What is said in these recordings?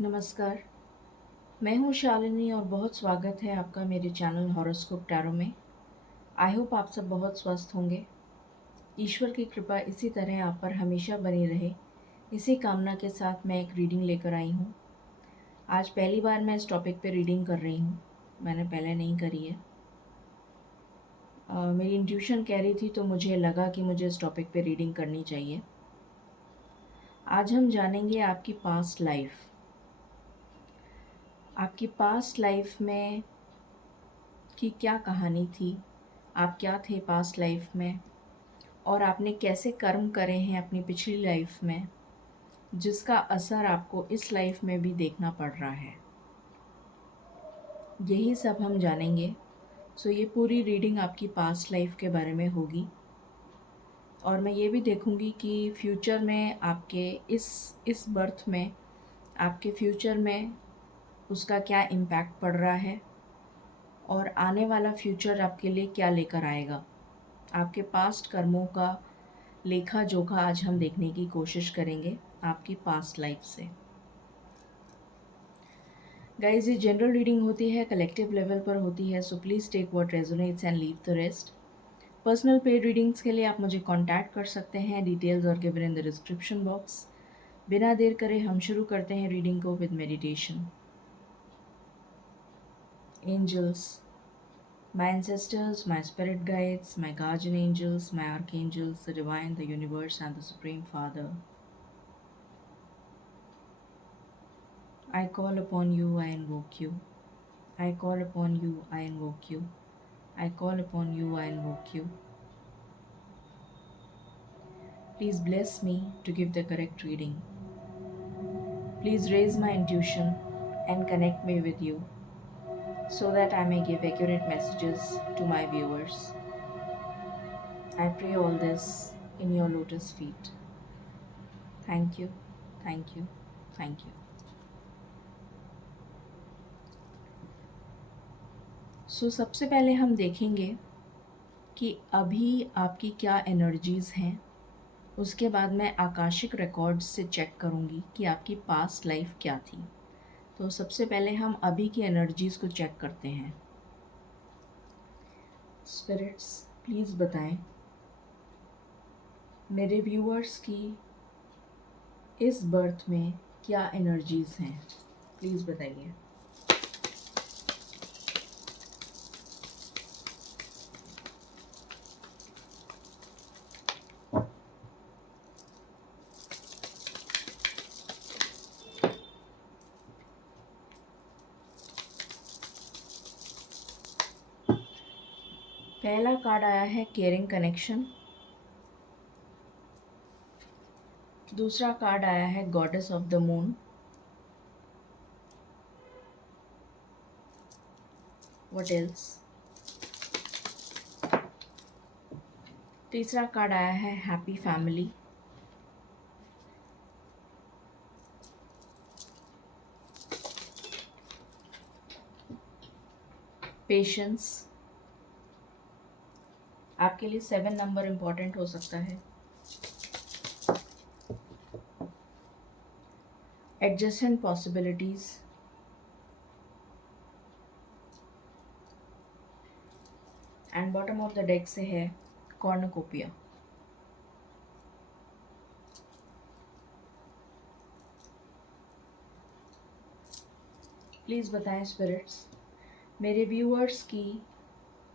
नमस्कार, मैं हूँ शालिनी और बहुत स्वागत है आपका मेरे चैनल हॉरोस्कोप टैरो में। आई होप आप सब बहुत स्वस्थ होंगे। ईश्वर की कृपा इसी तरह आप पर हमेशा बनी रहे, इसी कामना के साथ मैं एक रीडिंग लेकर आई हूँ। आज पहली बार मैं इस टॉपिक पे रीडिंग कर रही हूँ, मैंने पहले नहीं करी है। मेरी इंट्यूशन कह रही थी तो मुझे लगा कि मुझे इस टॉपिक पे रीडिंग करनी चाहिए। आज हम जानेंगे आपकी पास्ट लाइफ। आपकी पास्ट लाइफ में की क्या कहानी थी, आप क्या थे पास्ट लाइफ में और आपने कैसे कर्म करे हैं अपनी पिछली लाइफ में, जिसका असर आपको इस लाइफ में भी देखना पड़ रहा है। यही सब हम जानेंगे। सो ये पूरी रीडिंग आपकी पास्ट लाइफ के बारे में होगी और मैं ये भी देखूंगी कि फ्यूचर में आपके इस बर्थ में आपके फ्यूचर में उसका क्या इम्पैक्ट पड़ रहा है और आने वाला फ्यूचर आपके लिए क्या लेकर आएगा। आपके पास्ट कर्मों का लेखा जोखा आज हम देखने की कोशिश करेंगे आपकी पास्ट लाइफ से। गाइज, ये जनरल रीडिंग होती है, कलेक्टिव लेवल पर होती है, so please take what resonates and leave the rest. Personal paid readings के लिए आप मुझे कांटेक्ट कर सकते हैं, details are given in the description box. बिना देर करे हम शुरू करते हैं रीडिंग को with meditation. Angels, my ancestors, my spirit guides, my guardian angels, my archangels, the divine, the universe, and the Supreme Father. I call upon you, I invoke you. I call upon you, I invoke you. I call upon you, I invoke you. Please bless me to give the correct reading. Please raise my intuition and connect me with you so that I may give accurate messages to my viewers. I pray all this in your lotus feet. Thank you, thank you, thank you. सबसे पहले हम देखेंगे कि अभी आपकी क्या energies हैं। उसके बाद मैं आकाशिक रिकॉर्ड्स से चेक करूँगी कि आपकी पास्ट लाइफ क्या थी। तो सबसे पहले हम अभी की एनर्जीज़ को चेक करते हैं। स्पिरिट्स, प्लीज़ बताएं मेरे व्यूअर्स की इस बर्थ में क्या एनर्जीज़ हैं, प्लीज़ बताइए। पहला कार्ड आया है केयरिंग कनेक्शन। दूसरा कार्ड आया है goddess of the moon. What else? तीसरा कार्ड आया है हैप्पी फैमिली। पेशेंस। आपके लिए 7 नंबर इम्पॉर्टेंट हो सकता है। Adjacent possibilities. And bottom of the deck से है कॉर्नकोपिया। प्लीज़ बताएं स्पिरिट्स मेरे व्यूअर्स की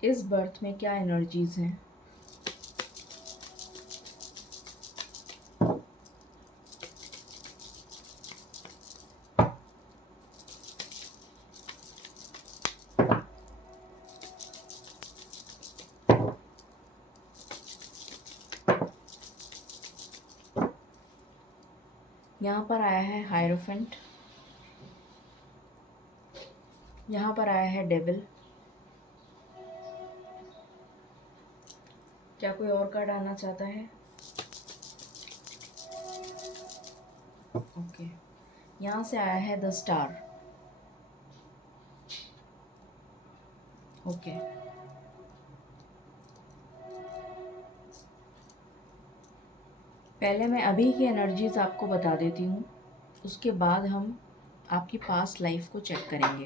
इस बर्थ में क्या एनर्जीज़ हैं। यहाँ पर आया है हायरोफेंट। यहाँ पर आया है डेविल। क्या कोई और कार्ड आना चाहता है? ओके, यहाँ से आया है द स्टार। ओके, पहले मैं अभी की एनर्जीज आपको बता देती हूँ, उसके बाद हम आपकी पास्ट लाइफ को चेक करेंगे।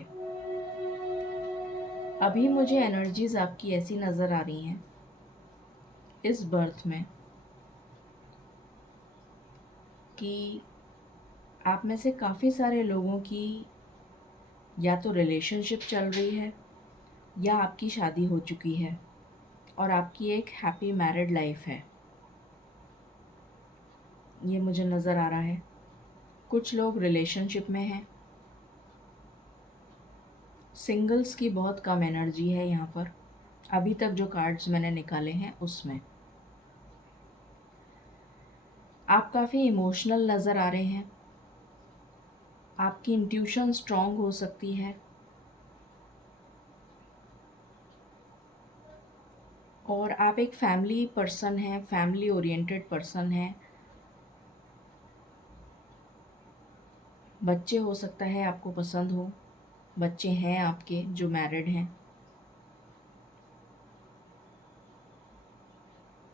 अभी मुझे एनर्जीज़ आपकी ऐसी नज़र आ रही हैं इस बर्थ में कि आप में से काफ़ी सारे लोगों की या तो रिलेशनशिप चल रही है या आपकी शादी हो चुकी है और आपकी एक हैप्पी मैरिड लाइफ है। ये मुझे नज़र आ रहा है। कुछ लोग रिलेशनशिप में हैं। सिंगल्स की बहुत कम एनर्जी है यहाँ पर, अभी तक जो कार्ड्स मैंने निकाले हैं उसमें। आप काफ़ी इमोशनल नज़र आ रहे हैं। आपकी इंट्यूशन स्ट्रॉन्ग हो सकती है और आप एक फैमिली पर्सन हैं, फैमिली ओरिएंटेड पर्सन हैं। बच्चे हो सकता है आपको पसंद हो, बच्चे हैं आपके जो मैरिड हैं।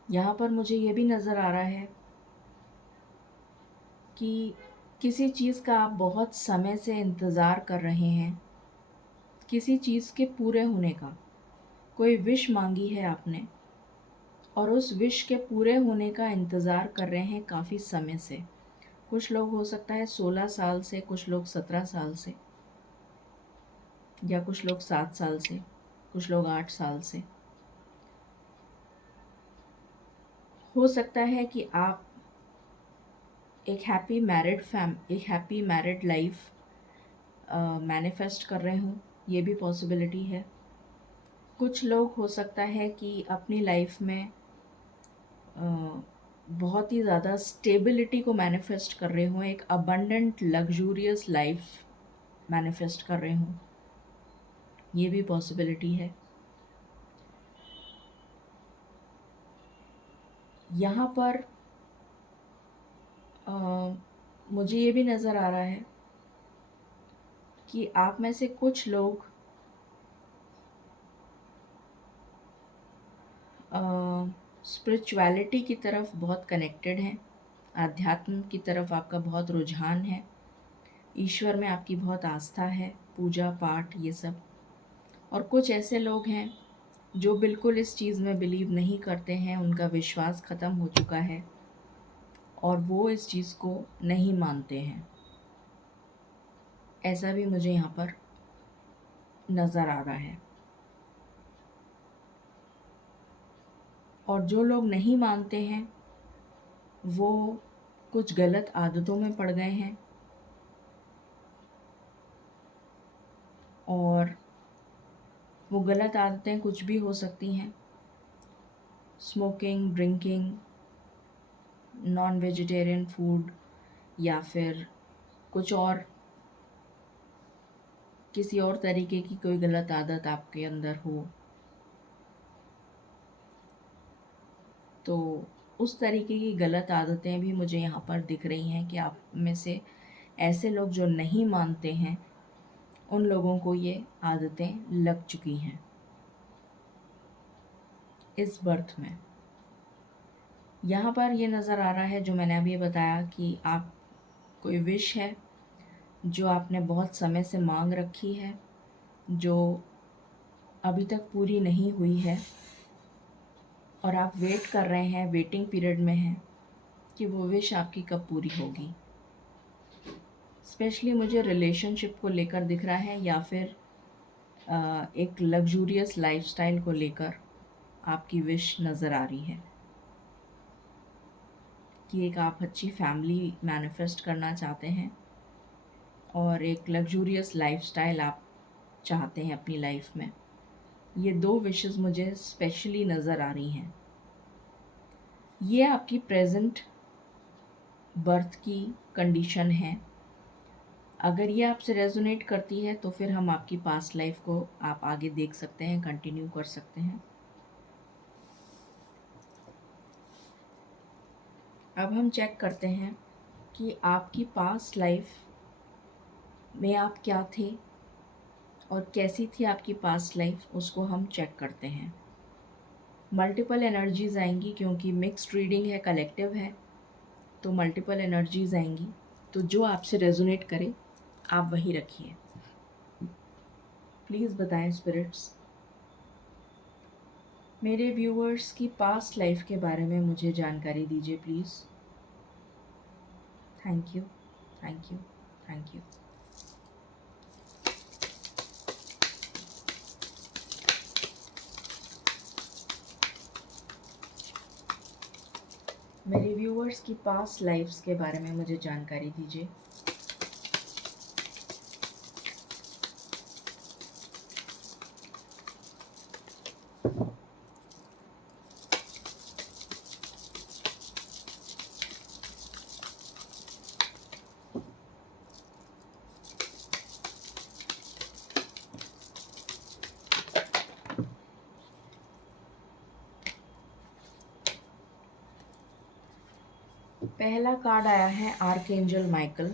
यहाँ पर मुझे ये भी नज़र आ रहा है कि किसी चीज़ का आप बहुत समय से इंतज़ार कर रहे हैं, किसी चीज़ के पूरे होने का। कोई विश मांगी है आपने और उस विश के पूरे होने का इंतज़ार कर रहे हैं काफ़ी समय से। कुछ लोग हो सकता है 16 साल से, कुछ लोग 17 साल से, या कुछ लोग 7 साल से, कुछ लोग 8 साल से। हो सकता है कि आप एक हैप्पी मैरिड लाइफ मैनिफेस्ट कर रहे हों, ये भी पॉसिबिलिटी है। कुछ लोग हो सकता है कि अपनी लाइफ में बहुत ही ज़्यादा स्टेबिलिटी को मैनिफेस्ट कर रहे हों, एक अबंडेंट लग्जूरियस लाइफ मैनिफेस्ट कर रहे हों, ये भी पॉसिबिलिटी है। यहाँ पर मुझे ये भी नज़र आ रहा है कि आप में से कुछ लोग स्पिरिचुअलिटी की तरफ बहुत कनेक्टेड हैं, आध्यात्म की तरफ आपका बहुत रुझान है, ईश्वर में आपकी बहुत आस्था है, पूजा पाठ ये सब। और कुछ ऐसे लोग हैं जो बिल्कुल इस चीज़ में बिलीव नहीं करते हैं, उनका विश्वास ख़त्म हो चुका है और वो इस चीज़ को नहीं मानते हैं। ऐसा भी मुझे यहाँ पर नज़र आ रहा है। और जो लोग नहीं मानते हैं वो कुछ गलत आदतों में पड़ गए हैं और वो गलत आदतें कुछ भी हो सकती हैं। Smoking, drinking, non vegetarian food, या फिर कुछ और किसी और तरीके की कोई गलत आदत आपके अंदर हो, तो उस तरीके की गलत आदतें भी मुझे यहाँ पर दिख रही हैं कि आप में से ऐसे लोग जो नहीं मानते हैं उन लोगों को ये आदतें लग चुकी हैं इस बर्थ में। यहाँ पर ये नज़र आ रहा है जो मैंने अभी बताया कि आप कोई विश है जो आपने बहुत समय से मांग रखी है, जो अभी तक पूरी नहीं हुई है और आप वेट कर रहे हैं, वेटिंग पीरियड में हैं कि वो विश आपकी कब पूरी होगी। स्पेशली मुझे रिलेशनशिप को लेकर दिख रहा है या फिर एक लग्जूरियस लाइफस्टाइल को लेकर आपकी विश नज़र आ रही है कि एक आप अच्छी फैमिली मैनिफेस्ट करना चाहते हैं और एक लग्जूरियस लाइफस्टाइल आप चाहते हैं अपनी लाइफ में। ये दो विशेस मुझे स्पेशली नज़र आ रही हैं। ये आपकी प्रेजेंट बर्थ की कंडीशन है। अगर ये आपसे रेजोनेट करती है तो फिर हम आपकी पास्ट लाइफ को आप आगे देख सकते हैं, कंटिन्यू कर सकते हैं। अब हम चेक करते हैं कि आपकी पास्ट लाइफ में आप क्या थे और कैसी थी आपकी पास्ट लाइफ, उसको हम चेक करते हैं। मल्टीपल एनर्जीज़ आएंगी क्योंकि मिक्स्ड रीडिंग है, कलेक्टिव है, तो मल्टीपल एनर्जीज़ आएंगी। तो जो आपसे रेजोनेट करे आप वही रखिए। प्लीज़ बताएं स्पिरिट्स, मेरे व्यूअर्स की पास्ट लाइफ के बारे में मुझे जानकारी दीजिए please. Thank you, thank you, thank you. मेरे व्यूअर्स की पास्ट लाइफ्स के बारे में मुझे जानकारी दीजिए। पहला कार्ड आया है आर्कएंजल माइकल।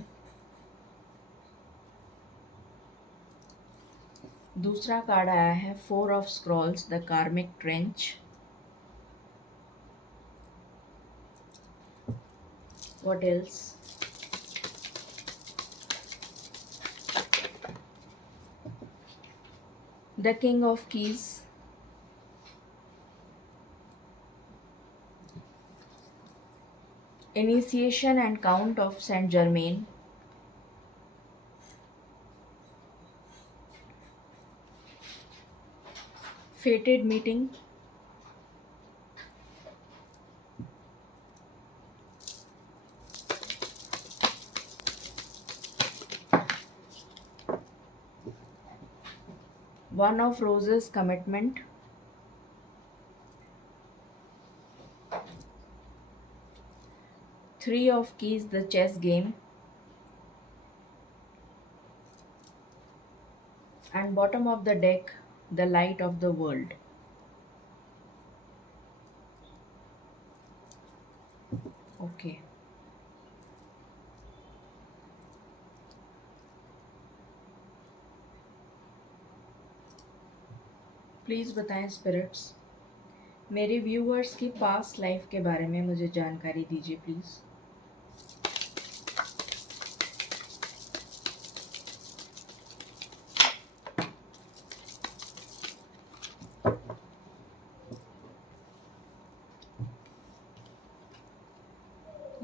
दूसरा कार्ड आया है फोर ऑफ स्क्रॉल्स, द कार्मिक trench. What else? The king of keys. Initiation and Count of Saint Germain. Fated Meeting. One of Roses, Commitment. Three of Keys, the chess game. And bottom of the deck, the light of the world. Okay. Please बताएं spirits, मेरे viewers की past life के बारे में मुझे जानकारी दीजिए please.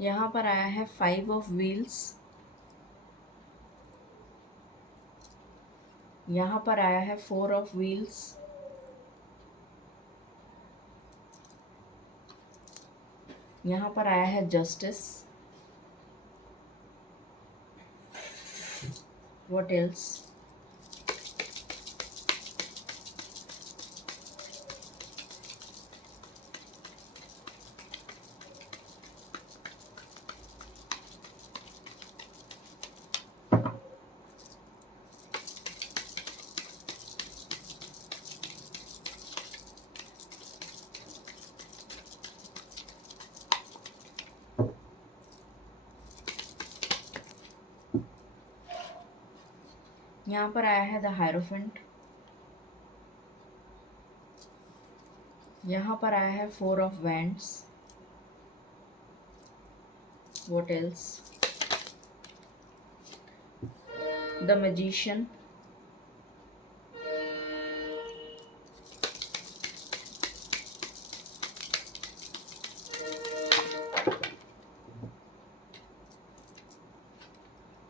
यहाँ पर आया है फाइव ऑफ व्हील्स। यहाँ पर आया है फोर ऑफ व्हील्स। यहाँ पर आया है जस्टिस। What else? यहाँ पर आया है द हायरोफेंट। यहाँ पर आया है four of wands. What else? The magician.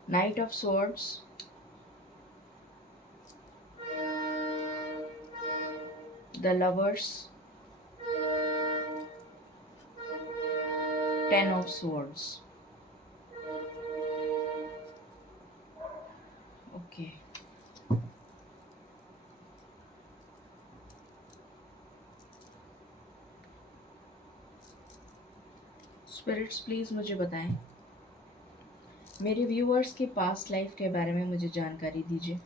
Knight of swords। The lovers। Ten of swords। Okay। Spirits please मुझे बताएं, मेरे व्यूअर्स के पास्ट लाइफ के बारे में मुझे जानकारी दीजिए।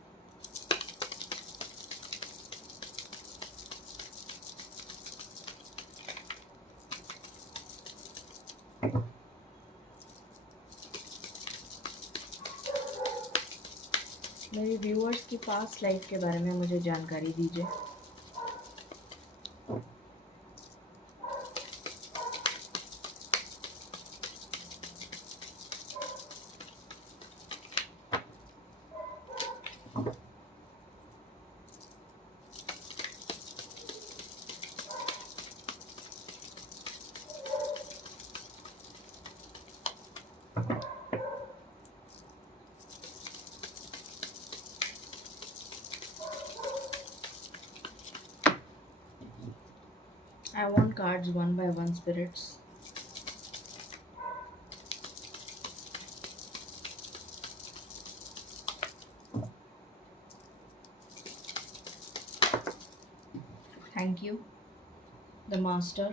मेरे व्यूअर्स की पास्ट लाइफ के बारे में मुझे जानकारी दीजिए। I want cards one by one, spirits. Thank you. The Master.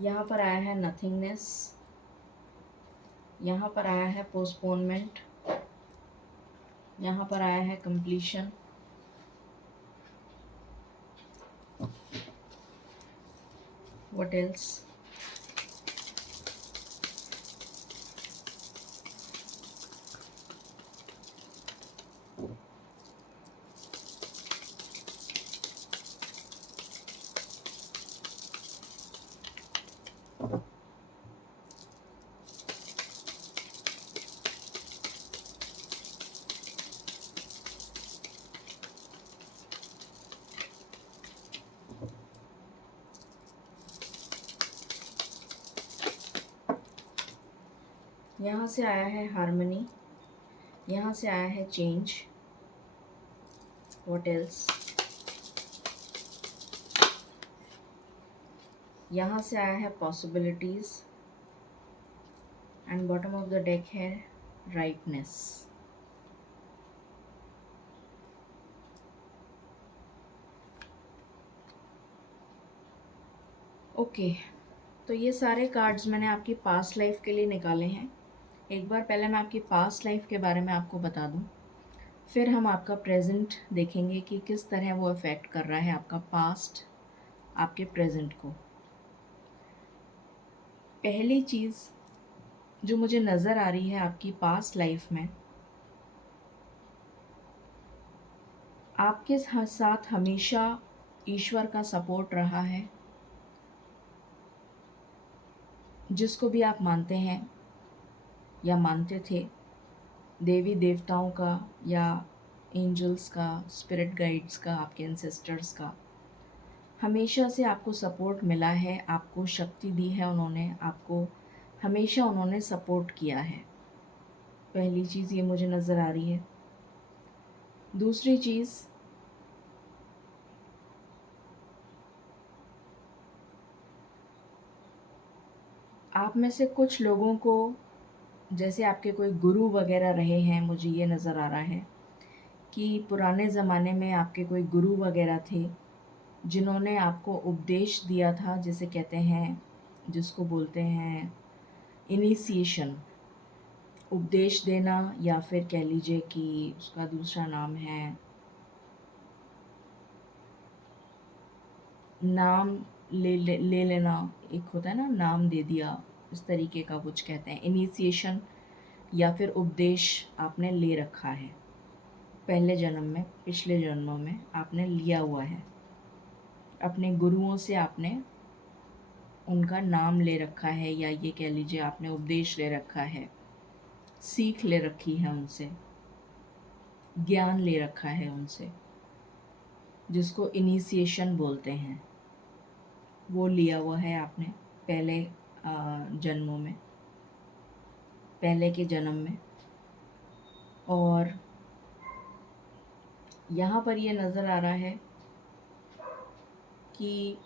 यहाँ पर आया है नथिंगनेस। यहाँ पर आया है पोस्टपोनमेंट। यहाँ पर आया है कंप्लीशन। What else? यहाँ से आया है हार्मनी। यहाँ से आया है चेंज। What else? यहाँ से आया है possibilities. And bottom of the deck है राइटनेस। ओके, तो ये सारे कार्ड्स मैंने आपकी पास्ट लाइफ के लिए निकाले हैं। एक बार पहले मैं आपकी पास्ट लाइफ के बारे में आपको बता दूं, फिर हम आपका प्रेजेंट देखेंगे कि किस तरह वो अफेक्ट कर रहा है आपका पास्ट आपके प्रेजेंट को। पहली चीज़ जो मुझे नज़र आ रही है आपकी पास्ट लाइफ में, आपके साथ हमेशा ईश्वर का सपोर्ट रहा है। जिसको भी आप मानते हैं या मानते थे, देवी देवताओं का या एंजल्स का, स्पिरिट गाइड्स का, आपके एंसेस्टर्स का, हमेशा से आपको सपोर्ट मिला है, आपको शक्ति दी है उन्होंने, आपको हमेशा उन्होंने सपोर्ट किया है। पहली चीज़ ये मुझे नज़र आ रही है। दूसरी चीज़, आप में से कुछ लोगों को जैसे आपके कोई गुरु वगैरह रहे हैं, मुझे ये नज़र आ रहा है कि पुराने ज़माने में आपके कोई गुरु वगैरह थे जिन्होंने आपको उपदेश दिया था, जिसे कहते हैं, जिसको बोलते हैं इनिशिएशन, उपदेश देना, या फिर कह लीजिए कि उसका दूसरा नाम है नाम ले लेना। एक होता है ना, नाम दे दिया, इस तरीके का कुछ कहते हैं। इनिशिएशन या फिर उपदेश आपने ले रखा है पहले जन्म में, पिछले जन्मों में आपने लिया हुआ है। अपने गुरुओं से आपने उनका नाम ले रखा है, या ये कह लीजिए आपने उपदेश ले रखा है, सीख ले रखी है उनसे, ज्ञान ले रखा है उनसे, जिसको इनिशिएशन बोलते हैं। वो लिया हुआ है आपने पहले जन्मों में, पहले के जन्म में। और यहाँ पर ये नज़र आ रहा है कि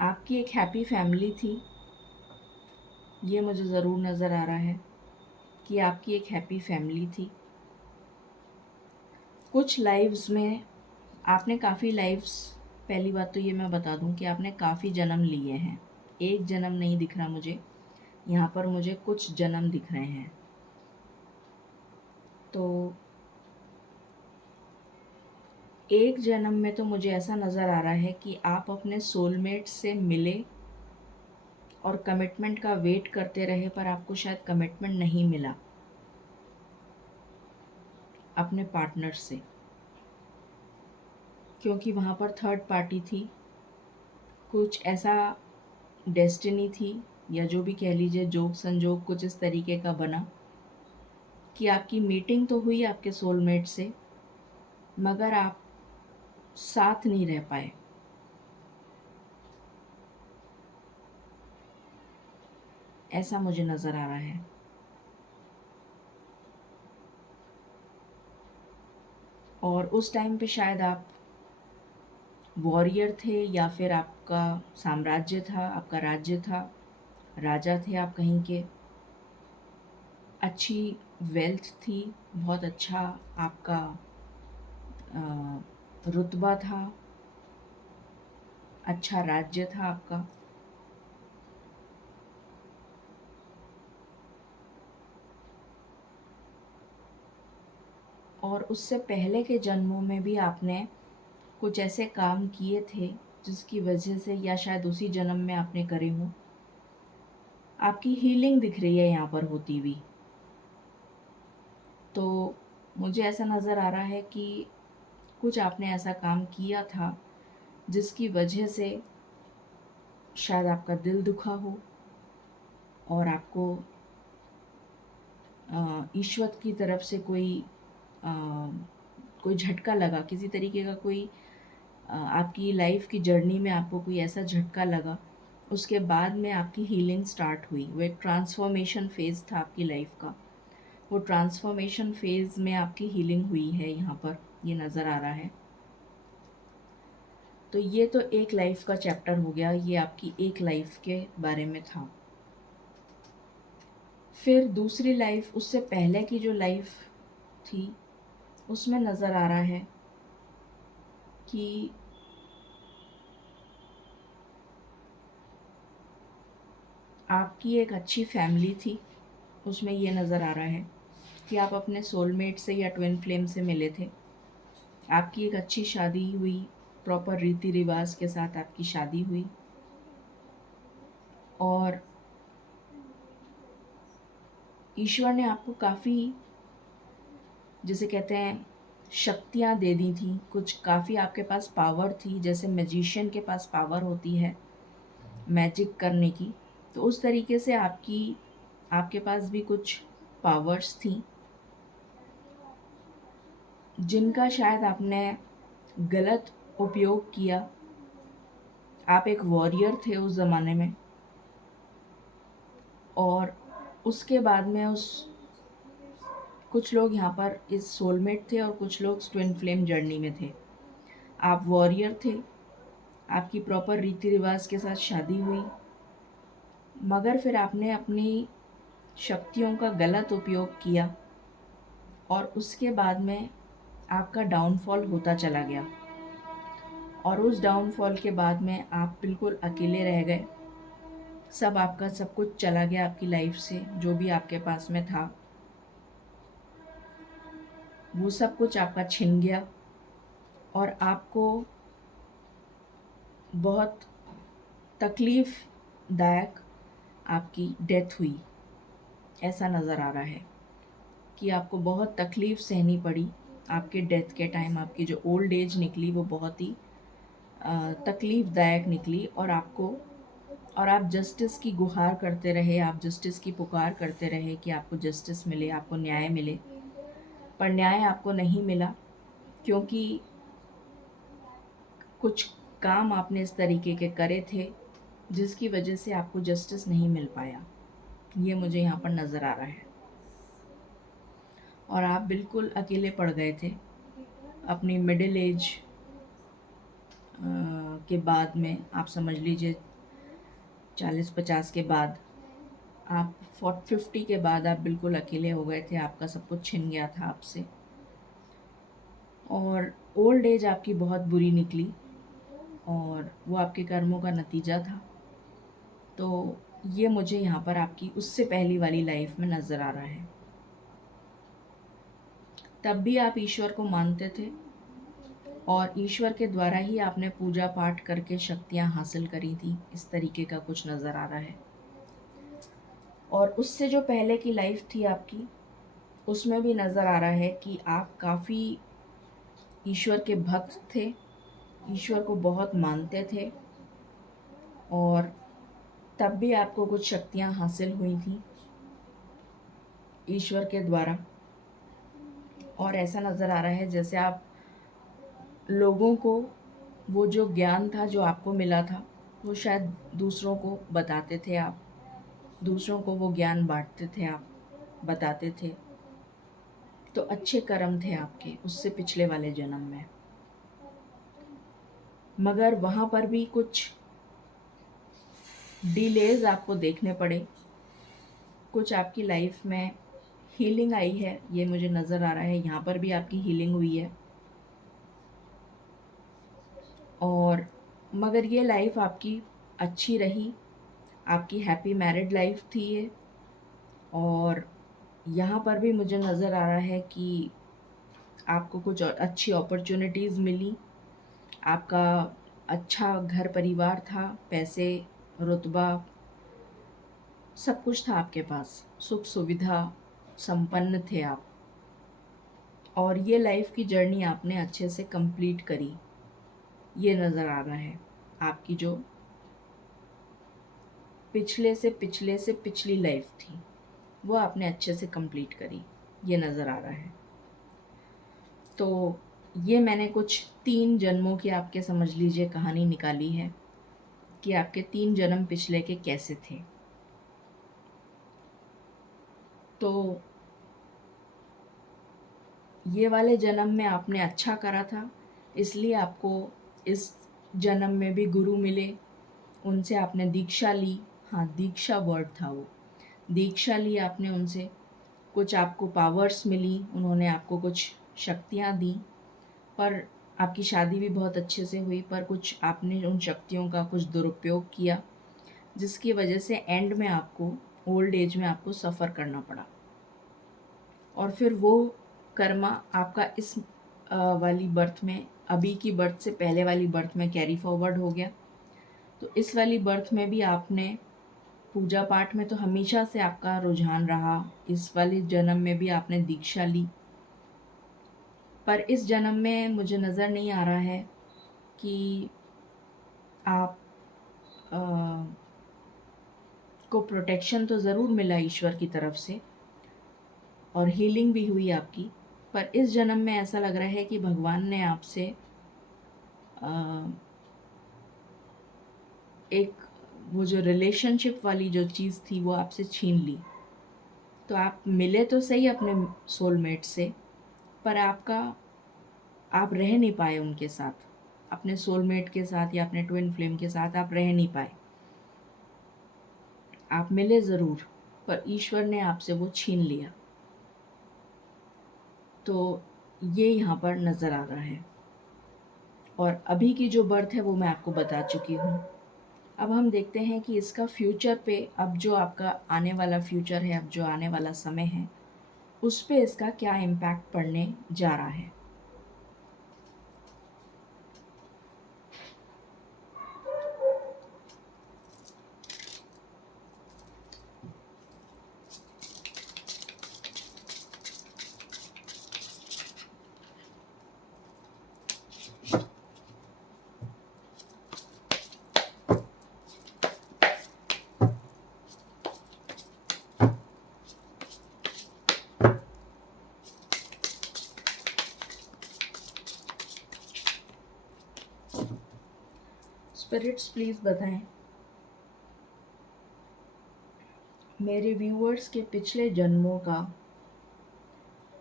आपकी एक हैप्पी फैमिली थी। ये मुझे ज़रूर नज़र आ रहा है कि आपकी एक हैप्पी फैमिली थी। कुछ लाइव्स में आपने काफ़ी लाइव्स, पहली बात तो ये मैं बता दूं कि आपने काफ़ी जन्म लिए हैं। एक जन्म नहीं दिख रहा मुझे यहाँ पर, मुझे कुछ जन्म दिख रहे हैं। तो एक जन्म में तो मुझे ऐसा नज़र आ रहा है कि आप अपने सोलमेट से मिले और कमिटमेंट का वेट करते रहे, पर आपको शायद कमिटमेंट नहीं मिला अपने पार्टनर से, क्योंकि वहाँ पर थर्ड पार्टी थी। कुछ ऐसा डेस्टिनी थी, या जो भी कह लीजिए, जोग संजोग कुछ इस तरीके का बना कि आपकी मीटिंग तो हुई आपके सोलमेट से, मगर आप साथ नहीं रह पाए। ऐसा मुझे नज़र आ रहा है। और उस टाइम पे शायद आप वॉरियर थे, या फिर आपका साम्राज्य था, आपका राज्य था, राजा थे आप कहीं के। अच्छी वेल्थ थी, बहुत अच्छा आपका रुतबा था, अच्छा राज्य था आपका। और उससे पहले के जन्मों में भी आपने कुछ ऐसे काम किए थे जिसकी वजह से, या शायद उसी जन्म में आपने करे हों, आपकी हीलिंग दिख रही है यहाँ पर होती हुई। तो मुझे ऐसा नज़र आ रहा है कि कुछ आपने ऐसा काम किया था जिसकी वजह से शायद आपका दिल दुखा हो, और आपको ईश्वर की तरफ से अ, कोई झटका लगा, किसी तरीके का कोई आपकी लाइफ की जर्नी में आपको कोई ऐसा झटका लगा। उसके बाद में आपकी हीलिंग स्टार्ट हुई। वो एक ट्रांसफॉर्मेशन फ़ेज़ था आपकी लाइफ का। वो ट्रांसफॉर्मेशन फ़ेज़ में आपकी हीलिंग हुई है, यहाँ पर ये नज़र आ रहा है। तो ये तो एक लाइफ का चैप्टर हो गया, ये आपकी एक लाइफ के बारे में था। फिर दूसरी लाइफ, उससे पहले की जो लाइफ थी, उसमें नज़र आ रहा है कि आपकी एक अच्छी फैमिली थी। उसमें ये नज़र आ रहा है कि आप अपने सोलमेट से या ट्विन फ्लेम से मिले थे। आपकी एक अच्छी शादी हुई, प्रॉपर रीति रिवाज के साथ आपकी शादी हुई, और ईश्वर ने आपको काफ़ी, जिसे कहते हैं, शक्तियाँ दे दी थी। कुछ काफ़ी आपके पास पावर थी, जैसे मैजिशियन के पास पावर होती है मैजिक करने की। तो उस तरीके से आपके पास भी कुछ पावर्स थी, जिनका शायद आपने गलत उपयोग किया। आप एक वॉरियर थे उस ज़माने में, और उसके बाद में उस कुछ लोग यहाँ पर इस सोलमेट थे और कुछ लोग ट्विन फ्लेम जर्नी में थे। आप वॉरियर थे, आपकी प्रॉपर रीति रिवाज के साथ शादी हुई, मगर फिर आपने अपनी शक्तियों का गलत उपयोग किया, और उसके बाद में आपका डाउनफॉल होता चला गया। और उस डाउनफॉल के बाद में आप बिल्कुल अकेले रह गए। आपका सब कुछ चला गया आपकी लाइफ से, जो भी आपके पास में था वो सब कुछ आपका छिन गया, और आपको बहुत तकलीफ़दायक आपकी डेथ हुई। ऐसा नज़र आ रहा है कि आपको बहुत तकलीफ़ सहनी पड़ी आपके डेथ के टाइम। आपकी जो ओल्ड एज निकली वो बहुत ही तकलीफ़दायक निकली, और आप जस्टिस की गुहार करते रहे, आप जस्टिस की पुकार करते रहे कि आपको जस्टिस मिले, आपको न्याय मिले। पर न्याय आपको नहीं मिला, क्योंकि कुछ काम आपने इस तरीके के करे थे जिसकी वजह से आपको जस्टिस नहीं मिल पाया। ये मुझे यहाँ पर नज़र आ रहा है। और आप बिल्कुल अकेले पड़ गए थे अपनी मिडिल एज के बाद में। आप समझ लीजिए 40-50 के बाद, आप 50 के बाद आप बिल्कुल अकेले हो गए थे। आपका सब कुछ छिन गया था आपसे, और ओल्ड एज आपकी बहुत बुरी निकली, और वो आपके कर्मों का नतीजा था। तो ये मुझे यहाँ पर आपकी उससे पहली वाली लाइफ में नज़र आ रहा है। तब भी आप ईश्वर को मानते थे, और ईश्वर के द्वारा ही आपने पूजा पाठ करके शक्तियाँ हासिल करी थी, इस तरीके का कुछ नज़र आ रहा है। और उससे जो पहले की लाइफ थी आपकी, उसमें भी नज़र आ रहा है कि आप काफ़ी ईश्वर के भक्त थे, ईश्वर को बहुत मानते थे, और तब भी आपको कुछ शक्तियाँ हासिल हुई थी ईश्वर के द्वारा। और ऐसा नज़र आ रहा है जैसे आप लोगों को वो जो ज्ञान था जो आपको मिला था, वो शायद दूसरों को बताते थे आप, दूसरों को वो ज्ञान बाँटते थे आप, बताते थे। तो अच्छे कर्म थे आपके उससे पिछले वाले जन्म में। मगर वहाँ पर भी कुछ डिलेज़ आपको देखने पड़े, कुछ आपकी लाइफ में हीलिंग आई है, ये मुझे नज़र आ रहा है। यहाँ पर भी आपकी हीलिंग हुई है। और मगर ये लाइफ आपकी अच्छी रही, आपकी हैप्पी मैरिड लाइफ थी ये। और यहाँ पर भी मुझे नज़र आ रहा है कि आपको कुछ अच्छी अपॉर्चुनिटीज़ मिली, आपका अच्छा घर परिवार था, पैसे, रुतबा, सब कुछ था आपके पास, सुख सुविधा, संपन्न थे आप। और ये लाइफ की जर्नी आपने अच्छे से कंप्लीट करी, ये नज़र आ रहा है। आपकी जो पिछले से पिछली लाइफ थी, वो आपने अच्छे से कंप्लीट करी, ये नज़र आ रहा है। तो ये मैंने कुछ 3 जन्मों की आपके समझ लीजिए कहानी निकाली है कि आपके 3 जन्म पिछले के कैसे थे। तो ये वाले जन्म में आपने अच्छा करा था, इसलिए आपको इस जन्म में भी गुरु मिले, उनसे आपने दीक्षा ली। हाँ, दीक्षा वर्ड था वो। दीक्षा ली आपने उनसे, कुछ आपको पावर्स मिली, उन्होंने आपको कुछ शक्तियाँ दी। पर आपकी शादी भी बहुत अच्छे से हुई, पर कुछ आपने उन शक्तियों का कुछ दुरुपयोग किया, जिसकी वजह से एंड में आपको, ओल्ड एज में आपको सफ़र करना पड़ा। और फिर वो कर्मा आपका इस वाली बर्थ में, अभी की बर्थ से पहले वाली बर्थ में कैरी फॉरवर्ड हो गया। तो इस वाली बर्थ में भी आपने पूजा पाठ में तो हमेशा से आपका रुझान रहा, इस वाले जन्म में भी आपने दीक्षा ली। पर इस जन्म में मुझे नज़र नहीं आ रहा है कि आप अ, को प्रोटेक्शन तो ज़रूर मिला ईश्वर की तरफ से और हीलिंग भी हुई आपकी। पर इस जन्म में ऐसा लग रहा है कि भगवान ने आपसे अ, एक वो जो रिलेशनशिप वाली जो चीज़ थी वो आपसे छीन ली। तो आप मिले तो सही अपने सोलमेट से, पर आप रह नहीं पाए उनके साथ, अपने सोलमेट के साथ या अपने ट्विन फ्लेम के साथ आप रह नहीं पाए। आप मिले ज़रूर, पर ईश्वर ने आपसे वो छीन लिया। तो ये यहाँ पर नज़र आ रहा है। और अभी की जो बर्थ है वो मैं आपको बता चुकी हूँ। अब हम देखते हैं कि इसका फ्यूचर पे, अब जो आपका आने वाला फ्यूचर है, अब जो आने वाला समय है, उस पे इसका क्या इम्पैक्ट पड़ने जा रहा है। स्पिरिट्स प्लीज़ बताएं मेरे व्यूअर्स के पिछले जन्मों का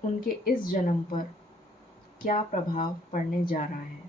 उनके इस जन्म पर क्या प्रभाव पड़ने जा रहा है।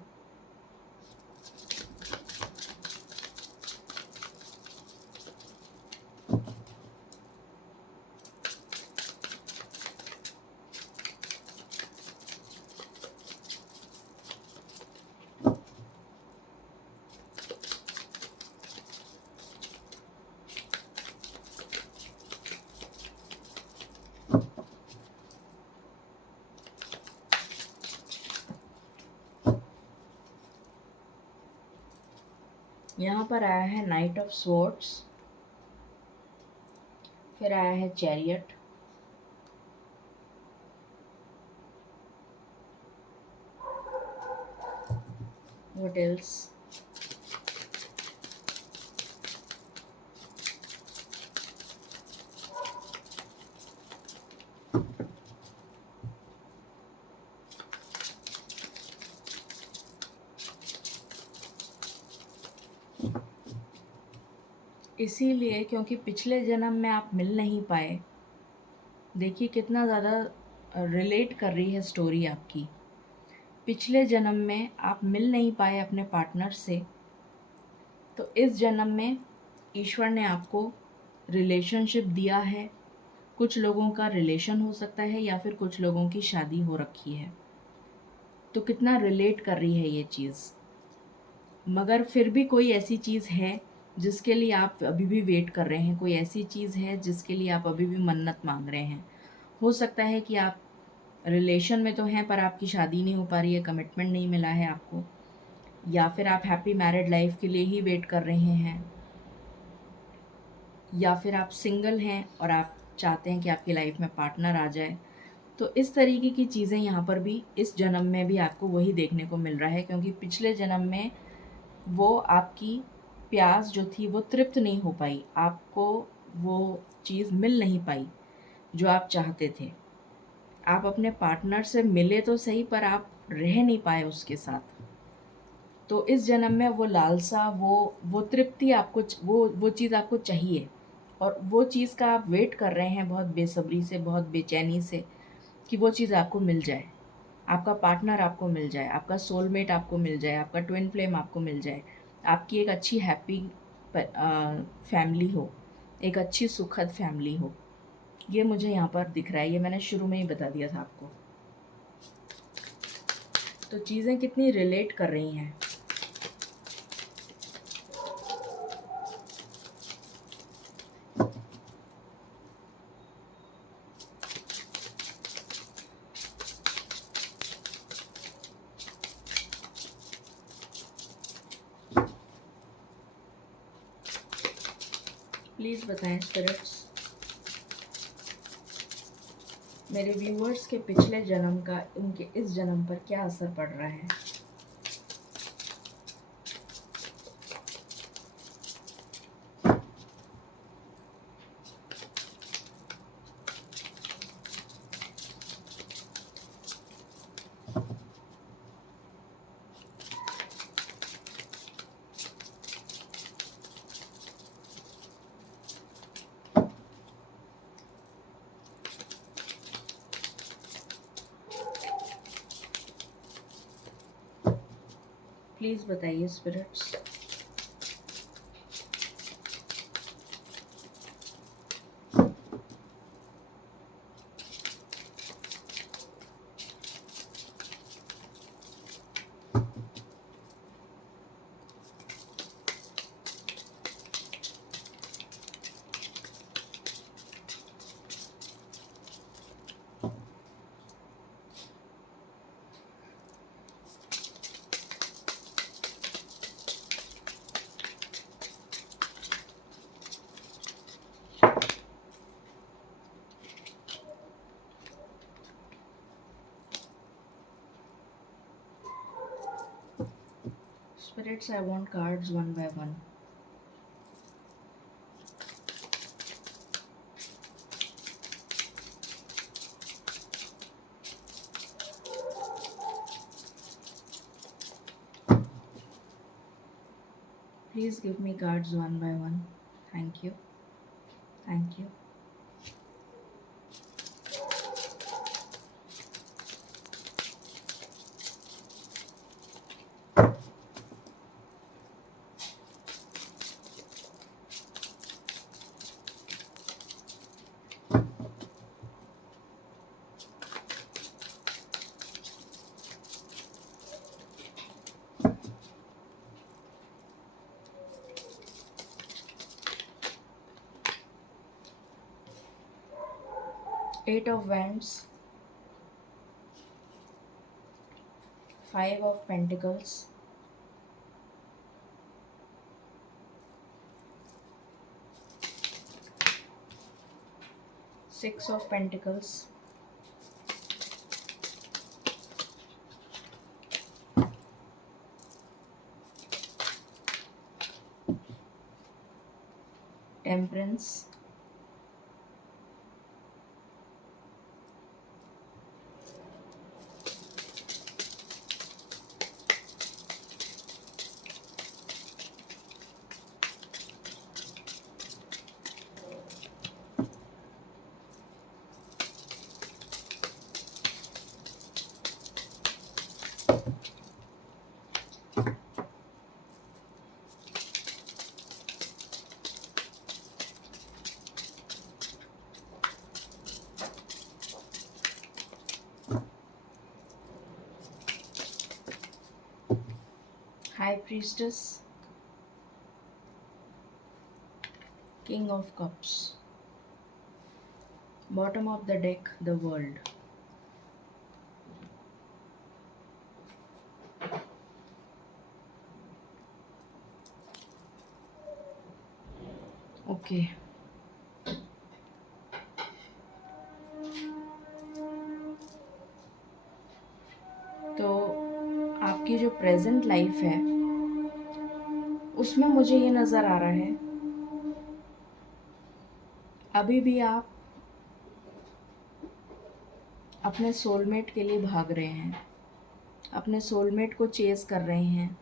यहाँ पर आया है नाइट ऑफ स्वॉर्ड्स, फिर आया है चैरियट, व्हाट एल्स, इसीलिए क्योंकि पिछले जन्म में आप मिल नहीं पाए। देखिए कितना ज़्यादा रिलेट कर रही है स्टोरी आपकी। पिछले जन्म में आप मिल नहीं पाए अपने पार्टनर से, तो इस जन्म में ईश्वर ने आपको रिलेशनशिप दिया है। कुछ लोगों का रिलेशन हो सकता है या फिर कुछ लोगों की शादी हो रखी है। तो कितना रिलेट कर रही है ये चीज़। मगर फिर भी कोई ऐसी चीज़ है जिसके लिए आप अभी भी वेट कर रहे हैं, कोई ऐसी चीज़ है जिसके लिए आप अभी भी मन्नत मांग रहे हैं। हो सकता है कि आप रिलेशन में तो हैं पर आपकी शादी नहीं हो पा रही है, कमिटमेंट नहीं मिला है आपको, या फिर आप हैप्पी मैरिड लाइफ के लिए ही वेट कर रहे हैं, या फिर आप सिंगल हैं और आप चाहते हैं कि आपकी लाइफ में पार्टनर आ जाए। तो इस तरीके की चीज़ें यहाँ पर भी इस जन्म में भी आपको वही देखने को मिल रहा है, क्योंकि पिछले जन्म में वो आपकी प्यास जो थी वो तृप्त नहीं हो पाई, आपको वो चीज़ मिल नहीं पाई जो आप चाहते थे। आप अपने पार्टनर से मिले तो सही पर आप रह नहीं पाए उसके साथ। तो इस जन्म में वो लालसा, वो तृप्ति आपको वो चीज़ आपको चाहिए, और वो चीज़ का आप वेट कर रहे हैं बहुत बेसब्री से, बहुत बेचैनी से, कि वो चीज़ आपको मिल जाए। आपका पार्टनर आपको मिल जाए, आपका सोलमेट आपको मिल जाए, आपका ट्विन फ्लेम आपको मिल जाए, आपकी एक अच्छी हैप्पी फैमिली हो, एक अच्छी सुखद फैमिली हो। ये मुझे यहाँ पर दिख रहा है, ये मैंने शुरू में ही बता दिया था आपको। तो चीज़ें कितनी रिलेट कर रही हैं। प्लीज़ बताएं स्पिरिट्स, मेरे व्यूअर्स के पिछले जन्म का उनके इस जन्म पर क्या असर पड़ रहा है। प्लीज़ बताइए spirits. Spirits, I want cards one by one. Please give me cards one by one. Thank you. Thank you. Eight of Wands, Five of Pentacles, Six of Pentacles, Temperance, high priestess, king of cups, bottom of the deck the world, okay. तो आपकी जो present life है उसमें मुझे ये नज़र आ रहा है अभी भी आप अपने सोलमेट के लिए भाग रहे हैं, अपने सोलमेट को चेज़ कर रहे हैं,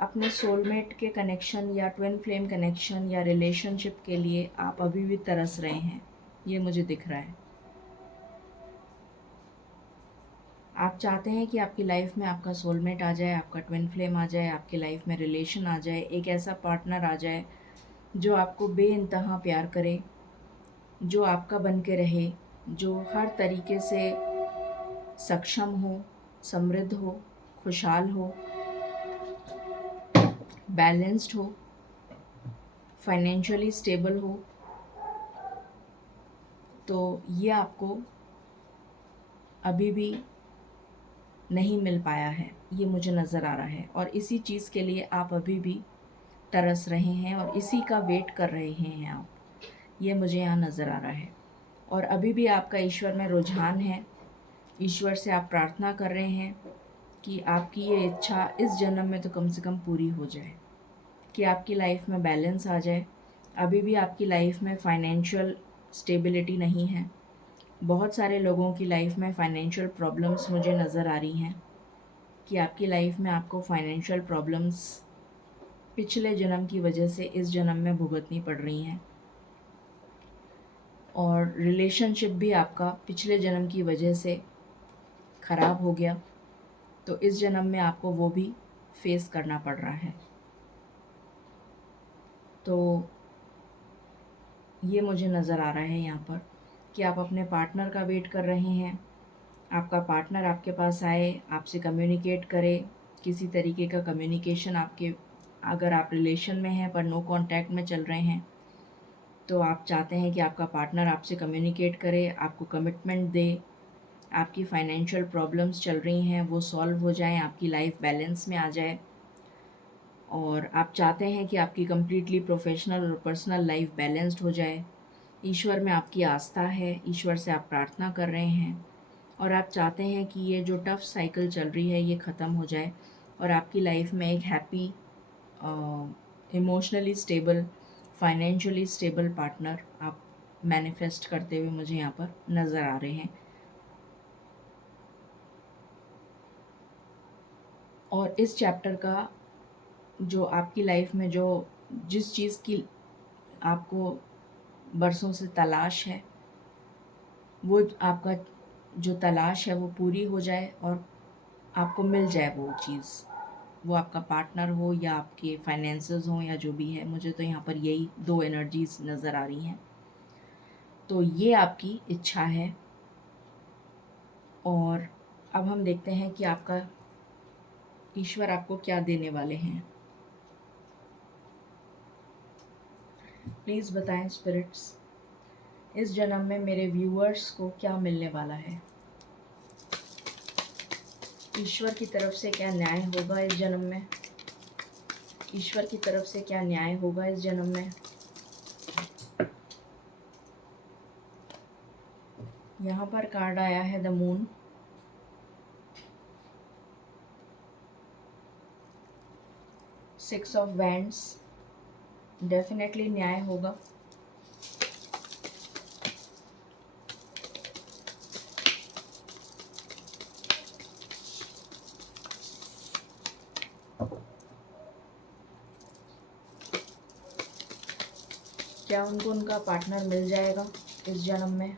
अपने सोलमेट के कनेक्शन या ट्विन फ्लेम कनेक्शन या रिलेशनशिप के लिए आप अभी भी तरस रहे हैं, ये मुझे दिख रहा है। आप चाहते हैं कि आपकी लाइफ में आपका सोलमेट आ जाए, आपका ट्विन फ्लेम आ जाए, आपकी लाइफ में रिलेशन आ जाए, एक ऐसा पार्टनर आ जाए जो आपको बेइंतहा प्यार करे, जो आपका बन के रहे, जो हर तरीके से सक्षम हो, समृद्ध हो, खुशहाल हो, बैलेंस्ड हो, फाइनेंशियली स्टेबल हो। तो ये आपको अभी भी नहीं मिल पाया है, ये मुझे नज़र आ रहा है, और इसी चीज़ के लिए आप अभी भी तरस रहे हैं और इसी का वेट कर रहे हैं आप, ये मुझे यहाँ नज़र आ रहा है। और अभी भी आपका ईश्वर में रुझान है, ईश्वर से आप प्रार्थना कर रहे हैं कि आपकी ये इच्छा इस जन्म में तो कम से कम पूरी हो जाए, कि आपकी लाइफ में बैलेंस आ जाए। अभी भी आपकी लाइफ में फाइनेंशियल स्टेबिलिटी नहीं है, बहुत सारे लोगों की लाइफ में फाइनेंशियल प्रॉब्लम्स मुझे नज़र आ रही हैं कि आपकी लाइफ में आपको फाइनेंशियल प्रॉब्लम्स पिछले जन्म की वजह से इस जन्म में भुगतनी पड़ रही हैं, और रिलेशनशिप भी आपका पिछले जन्म की वजह से ख़राब हो गया, तो इस जन्म में आपको वो भी फेस करना पड़ रहा है। तो ये मुझे नज़र आ रहा है यहाँ पर कि आप अपने पार्टनर का वेट कर रहे हैं, आपका पार्टनर आपके पास आए, आपसे कम्युनिकेट करे, किसी तरीके का कम्युनिकेशन आपके, अगर आप रिलेशन में हैं पर नो कांटेक्ट में चल रहे हैं, तो आप चाहते हैं कि आपका पार्टनर आपसे कम्युनिकेट करे, आपको कमिटमेंट दे, आपकी फाइनेंशियल प्रॉब्लम्स चल रही हैं वो सॉल्व हो जाएं, आपकी लाइफ बैलेंस में आ जाए, और आप चाहते हैं कि आपकी कम्प्लीटली प्रोफेशनल और पर्सनल लाइफ बैलेंस्ड हो जाए। ईश्वर में आपकी आस्था है, ईश्वर से आप प्रार्थना कर रहे हैं, और आप चाहते हैं कि ये जो टफ़ साइकिल चल रही है ये ख़त्म हो जाए और आपकी लाइफ में एक happy, emotionally stable, financially stable partner आप मैनिफेस्ट करते हुए मुझे यहाँ पर नज़र आ रहे हैं। और इस चैप्टर का जो आपकी लाइफ में जो जिस चीज़ की आपको बरसों से तलाश है, वो आपका जो तलाश है वो पूरी हो जाए और आपको मिल जाए वो चीज़, वो आपका पार्टनर हो या आपके फाइनेंसेस हों या जो भी है। मुझे तो यहाँ पर यही दो एनर्जीज नज़र आ रही हैं। तो ये आपकी इच्छा है, और अब हम देखते हैं कि आपका ईश्वर आपको क्या देने वाले हैं। प्लीज़ बताएं स्पिरिट्स, इस जन्म में मेरे व्यूअर्स को क्या मिलने वाला है। ईश्वर की तरफ से क्या न्याय होगा इस जन्म में, ईश्वर की तरफ से क्या न्याय होगा इस जन्म में। यहाँ पर कार्ड आया है the moon, six of wands, definitely न्याय होगा। क्या उनको उनका पार्टनर मिल जाएगा इस जन्म में,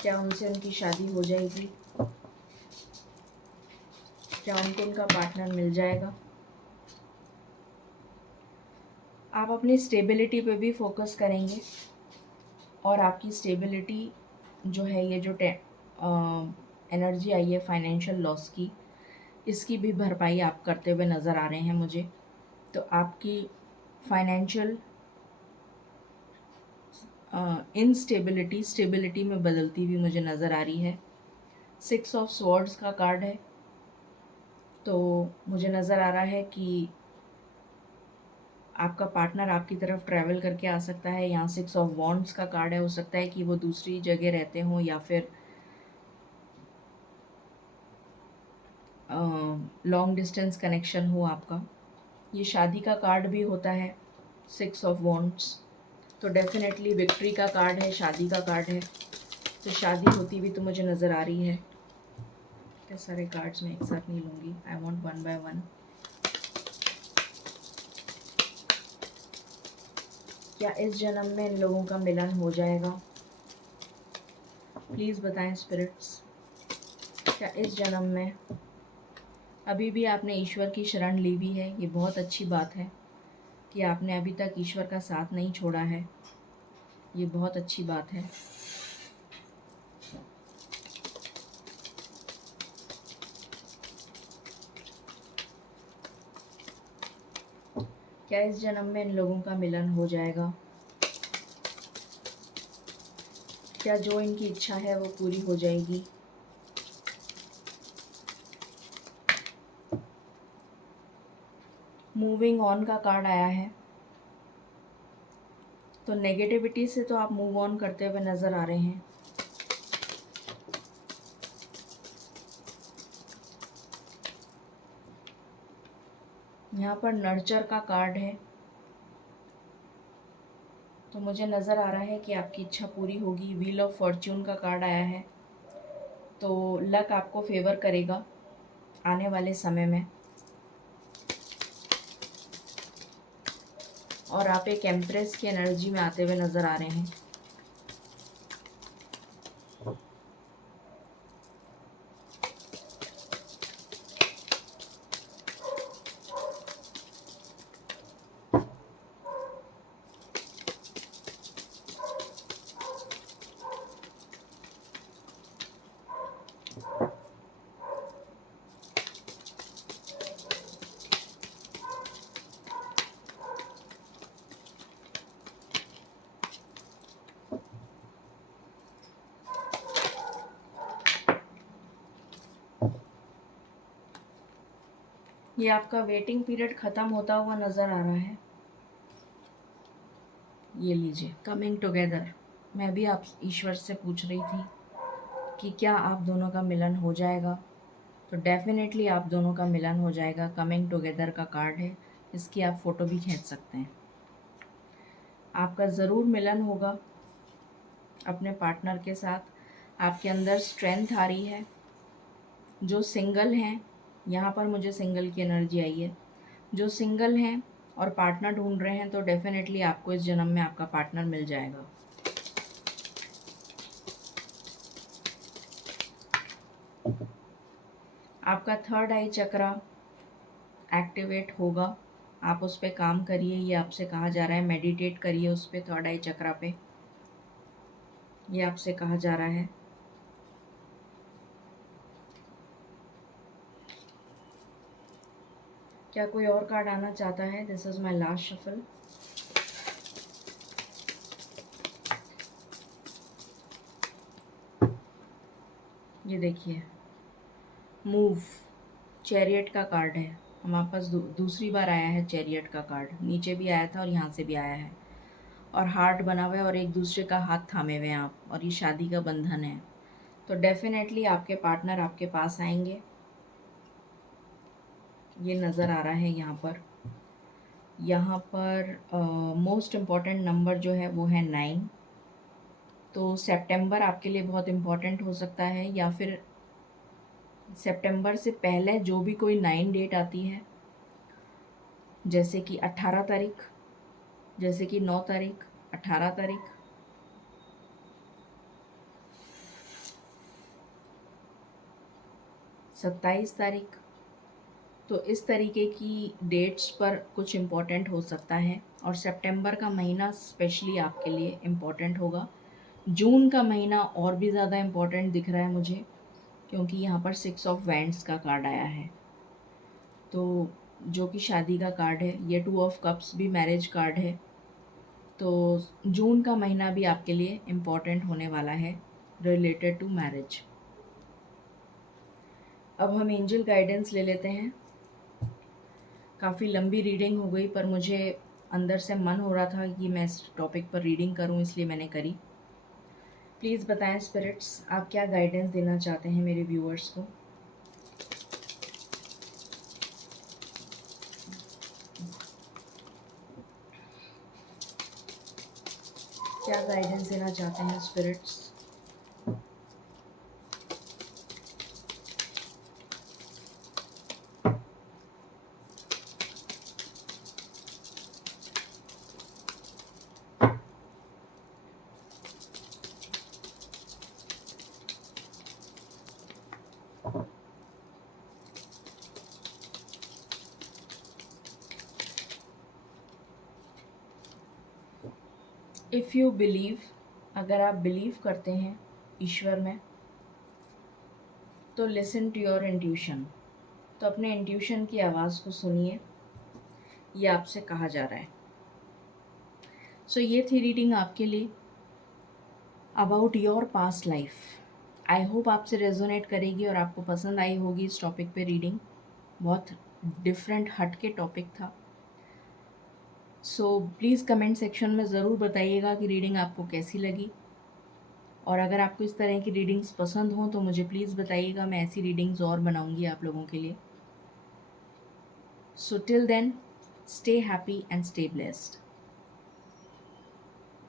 क्या उनसे उनकी शादी हो जाएगी, क्या उनको उनका पार्टनर मिल जाएगा। आप अपनी स्टेबिलिटी पे भी फोकस करेंगे, और आपकी स्टेबिलिटी जो है, ये जो एनर्जी आई है फाइनेंशियल लॉस की, इसकी भी भरपाई आप करते हुए नज़र आ रहे हैं मुझे। तो आपकी फाइनेंशियल इनस्टेबिलिटी स्टेबिलिटी में बदलती हुई मुझे नज़र आ रही है। 6 ऑफ स्वॉर्ड्स का कार्ड है, तो मुझे नज़र आ रहा है कि आपका पार्टनर आपकी तरफ ट्रैवल करके आ सकता है। यहाँ 6 ऑफ वॉन्ड्स का कार्ड है, हो सकता है कि वो दूसरी जगह रहते हों या फिर लॉन्ग डिस्टेंस कनेक्शन हो आपका। ये शादी का कार्ड भी होता है 6 ऑफ वॉन्ड्स, तो डेफिनेटली विक्ट्री का कार्ड है, शादी का कार्ड है। तो शादी होती हुई तो मुझे नज़र आ रही है। क्या सारे कार्ड्स मैं एक साथ नहीं लूँगी, I want one by one. क्या इस जन्म में इन लोगों का मिलन हो जाएगा? प्लीज़ बताएं स्पिरिट्स, क्या इस जन्म में अभी भी आपने ईश्वर की शरण ली हुई है? ये बहुत अच्छी बात है कि आपने अभी तक ईश्वर का साथ नहीं छोड़ा है, ये बहुत अच्छी बात है। क्या इस जन्म में इन लोगों का मिलन हो जाएगा? क्या जो इनकी इच्छा है वो पूरी हो जाएगी? मूविंग ऑन का कार्ड आया है, तो नेगेटिविटी से तो आप मूव ऑन करते हुए नज़र आ रहे हैं। यहाँ पर नर्चर का कार्ड है, तो मुझे नज़र आ रहा है कि आपकी इच्छा पूरी होगी। व्हील ऑफ फॉर्च्यून का कार्ड आया है, तो लक आपको फेवर करेगा आने वाले समय में, और आप एक एम्प्रेस की एनर्जी में आते हुए नज़र आ रहे हैं। ये आपका वेटिंग पीरियड ख़त्म होता हुआ नज़र आ रहा है। ये लीजिए, कमिंग टुगेदर। मैं भी आप ईश्वर से पूछ रही थी कि क्या आप दोनों का मिलन हो जाएगा, तो डेफिनेटली आप दोनों का मिलन हो जाएगा। कमिंग टुगेदर का कार्ड है, इसकी आप फ़ोटो भी खींच सकते हैं। आपका ज़रूर मिलन होगा अपने पार्टनर के साथ। आपके अंदर स्ट्रेंथ आ रही है। जो सिंगल हैं, यहाँ पर मुझे सिंगल की एनर्जी आई है। जो सिंगल हैं और पार्टनर ढूंढ रहे हैं, तो डेफिनेटली आपको इस जन्म में आपका पार्टनर मिल जाएगा। आपका थर्ड आई चक्रा एक्टिवेट होगा, आप उस पर काम करिए। ये आपसे कहा जा रहा है, मेडिटेट करिए उस पर, थर्ड आई चक्रा पे, ये आपसे कहा जा रहा है। क्या कोई और कार्ड आना चाहता है? This is my last shuffle. ये देखिए, मूव, चैरियट का कार्ड है। हमारे पास दूसरी बार आया है चैरियट का कार्ड, नीचे भी आया था और यहाँ से भी आया है, और हार्ट बना हुआ है और एक दूसरे का हाथ थामे हुए हैं आप, और ये शादी का बंधन है। तो डेफिनेटली आपके पार्टनर आपके पास आएंगे, ये नज़र आ रहा है यहाँ पर। यहाँ पर मोस्ट इम्पॉर्टेंट नंबर जो है वो है 9। तो सितंबर आपके लिए बहुत इम्पॉर्टेंट हो सकता है, या फिर सितंबर से पहले जो भी कोई 9 डेट आती है, जैसे कि 18 तारीख, जैसे कि 9 तारीख, 18 तारीख, 27 तारीख, तो इस तरीके की डेट्स पर कुछ इम्पोर्टेंट हो सकता है। और सितंबर का महीना स्पेशली आपके लिए इम्पोर्टेंट होगा। जून का महीना और भी ज़्यादा इम्पोर्टेंट दिख रहा है मुझे, क्योंकि यहाँ पर 6 ऑफ वैंड्स का कार्ड आया है। तो जो कि शादी का कार्ड है। ये 2 ऑफ कप्स भी मैरिज कार्ड है। तो जून का महीना भी आपके लिए इम्पॉर्टेंट होने वाला है रिलेटेड टू मैरिज। अब हम एंजल गाइडेंस ले लेते हैं। काफ़ी लंबी रीडिंग हो गई, पर मुझे अंदर से मन हो रहा था कि मैं इस टॉपिक पर रीडिंग करूं, इसलिए मैंने करी। प्लीज़ बताएं स्पिरिट्स, आप क्या गाइडेंस देना चाहते हैं मेरे व्यूअर्स को। क्या गाइडेंस देना चाहते हैं स्पिरिट्स। इफ़ यू बिलीव, अगर आप बिलीव करते हैं ईश्वर में, तो लिसन टू योर इंट्यूशन। तो अपने इंट्यूशन की आवाज़ को सुनिए, ये आपसे कहा जा रहा है। सो ये थी रीडिंग आपके लिए about your past life. I hope आपसे रेजोनेट करेगी और आपको पसंद आई होगी इस टॉपिक पे रीडिंग। बहुत डिफरेंट हट के टॉपिक था। सो प्लीज़ कमेंट सेक्शन में ज़रूर बताइएगा कि रीडिंग आपको कैसी लगी। और अगर आपको इस तरह की रीडिंग्स पसंद हों तो मुझे प्लीज़ बताइएगा, मैं ऐसी रीडिंग्स और बनाऊंगी आप लोगों के लिए। So till then, stay happy and stay blessed.